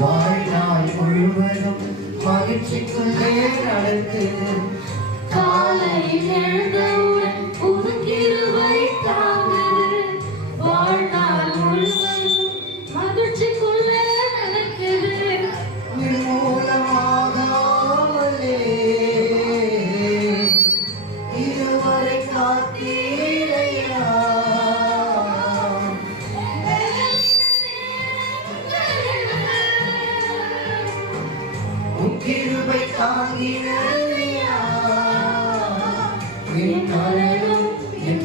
வாழ்நாள் முழுவதும் மகிழ்ச்சிக்குள்ளே நடக்குது. காலையில் எழுந்தவுடன் புது கிருபை தாங்குது. வாழ்நாள் முழுவதும் மகிழ்ச்சிக்குள்ளே நடக்குது. நிர்மூலமாகாமலே இதுவரை காத்தீரையா. கிருபை தாங்கினாயா என் கரலும் என்